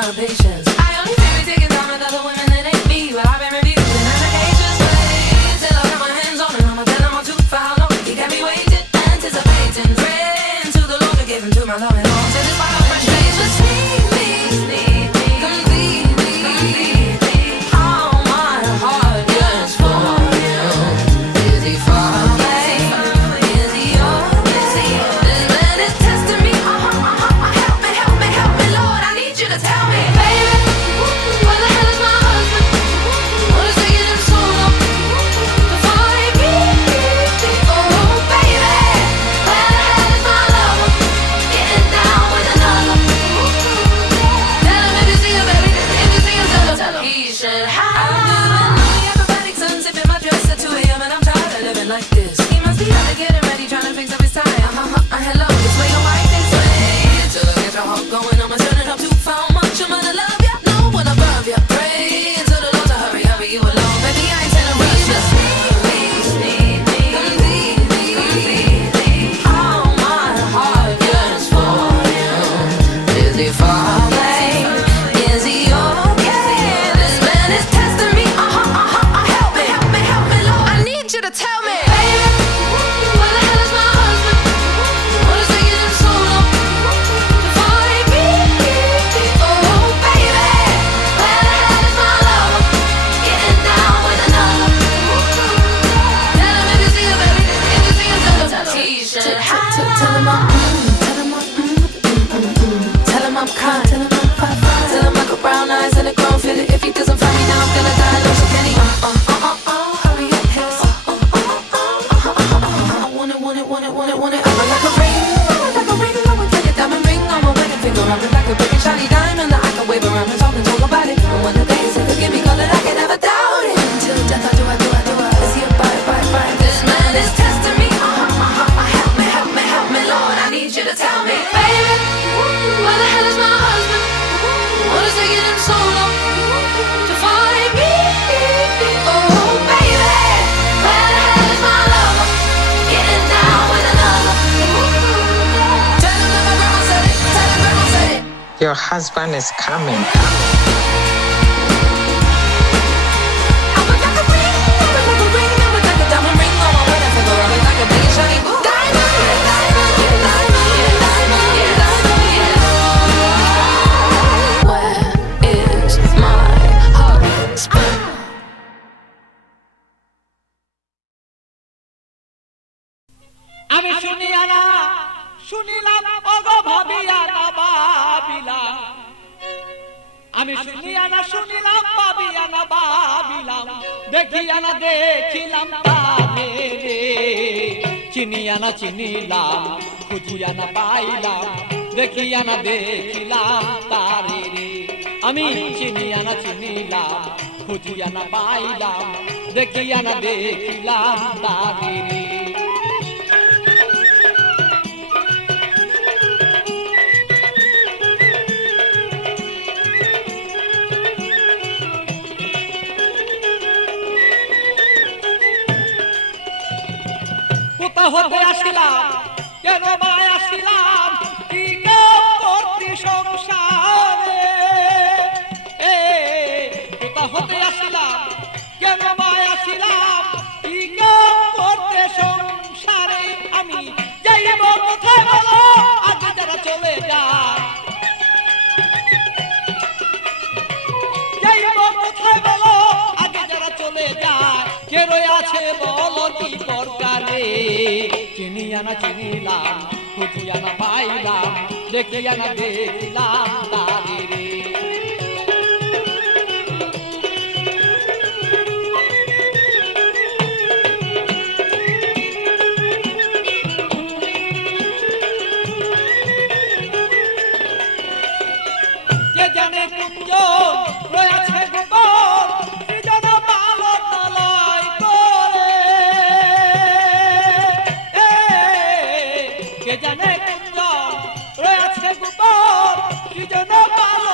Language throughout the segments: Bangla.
out of patience. I only feel me taking down with other women that ain't me, but I've been refusing applications. Wait till I got my hands on it, I'ma tell him I'm too far long. He got me waiting, anticipating, praying to the Lord to give him to my love and all. Till this final frustration, sneak me, complete me. All my heart yearns for you. Is he far away? Is he yours? This man is testing me. Help me, Lord, I need you to tell me, baby, where the hell is my husband? What is taking him so long to find me? Oh, baby, where the hell is my lover? Getting down with another. Tell him if you see him, baby, if you see him, tell him he should have. I'm doing all the acrobatics, unzipping my dress at 2 a.m. and I'm tired of living like this. He must be out to getting ready, trying to fix up his tie. Hello, this way your wife is way. Till I get your heart going, I'ma turn it up too far. Much I'm gonna love ya, no one above ya. Pray to the Lord to hurry you along. Baby, I ain't in a rush. Just need me, completely. All my heart yearns for you. Is he far away? Is he okay? This man is testing me. Help me, Lord. I need you to tell me, baby, where the hell is my husband? What is taking him so long to find me? Oh, baby, where the hell is my lover? Getting down with another. Tell him if you see him, baby, if you see him, tell him he should have. Tell him I'm tell him I'm kind, tell him I'm fine. Tell him I got brown eyes and a grown fitted. If he doesn't find me now, I'm gonna die. No, so can he? Hurry up, his. I want it. I want like a ring. I want like a diamond ring on my wedding finger. I'm like a big and shiny diamond that I can wave around and talk about it. And when the day is if give me color, I can never doubt it. Till death, I do. Is he a bite? This man is testing me. Help me, Lord, I need you to tell me, baby, where the hell is my husband? What is taking him so long to find me? Oh, baby, where the hell is my lover? Getting down with another. Tell him that my grandma said it. Your husband is coming. I would like a ring. I would like a diamond ring on my wedding finger. I would like a big and shiny diamond. Where is my husband? আমি শুনিলাম ওগো ভাবিয়া না ভাবিলাম। আমি শুনিলাম ভাবিয়া না ভাবিলাম। দেখিলাম তারে রে। চিনিলাম খুঁজিয়া না পাইলাম। দেখিলাম তারে রে। আমি চিনিলাম খুঁজিয়া না পাইলাম। দেখিলাম তারে রে। কোথা হতে আসিলাম, কেন বা আসিলাম, কি করতে সংসারে? কোথা হতে আসিলাম, কেন বা আসিলাম, কি করতে সংসারে? আমি যাইব কোথায় বলো, আগে যারা চলে যায়। যাইব কোথায় বলো, আগে যারা চলে যায়। কে রয়েছে বলো কি দরকারে? চিনিলাম খুঁজিয়া না পাইলাম। দেখিলাম তারে রে। কে জানে কুঞ্জন রয়েছে গোপন, কি জানে ভালো তলয় করে। কে জানে কুঞ্জন রয়েছে গোপন, কি জানে ভালো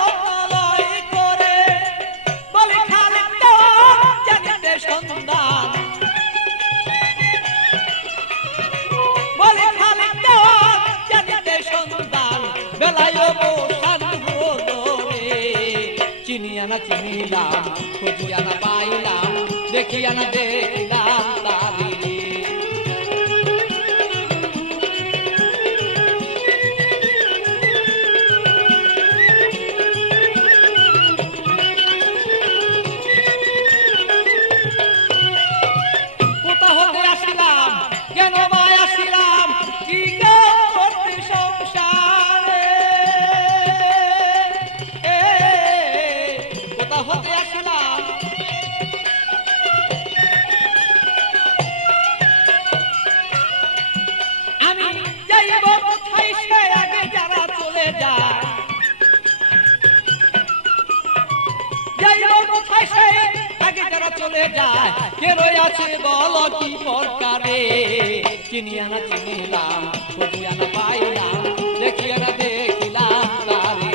না চিনিলাম খুঁজিয়া না পাইলাম দেখিয়া না দেখিলাম তারে কোথা হতে আসিলাম কেন বা আসিলাম কি কাম করতে সংসারে কোথা হতে আসিলাম আমি যাইব কোথায় সে আগে যারা চলে যায় যাইব কোথায় সে আগে যারা চলে যায় কে রয়েছে বলো কি প্রকারে চিনিয়া না চিনিলাম খুঁজিয়া না পাইলাম দেখিয়া না দেখিলাম তারে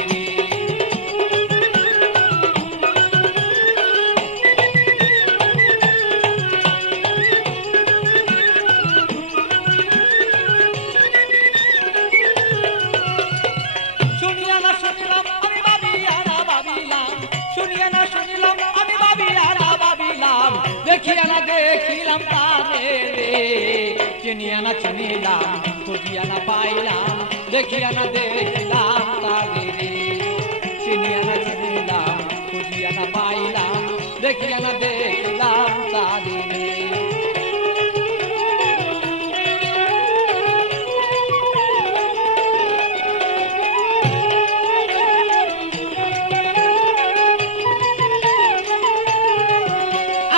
শুনিয়া না শুনিলাম আমি ভাবিয়া না ভাবিলাম শুনিয়া না শুনিলাম আমি ভাবিয়া না ভাবিলাম দেখিয়া না দেখিলাম তারে চিনিয়া না চিনিলাম খুঁজিয়া না পাইলাম দেখিয়া না দেখিলাম তারে চিনিয়া না চিনিলাম খুঁজিয়া না পাইলাম দেখিয়া না দেখিলাম তারে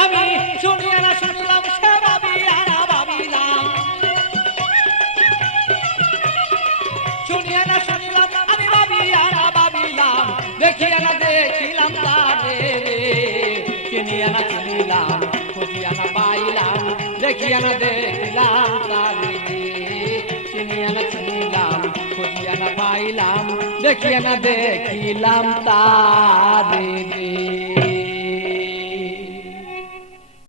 আমি শুনিয়া না শুনলাম সে ভাবিয়া না ভাবিলাম শুনিয়া না শুনলাম আমি ভাবিয়া না ভাবিলাম দেখিয়া না দেখিলাম তারে চিনিয়া না চিনিলাম খুঁজিয়া না পাইলাম দেখিয়া না দেখিলাম তারে চিনিয়া না চিনিলাম খুঁজিয়া না পাইলাম দেখিয়া না দেখিলাম তারে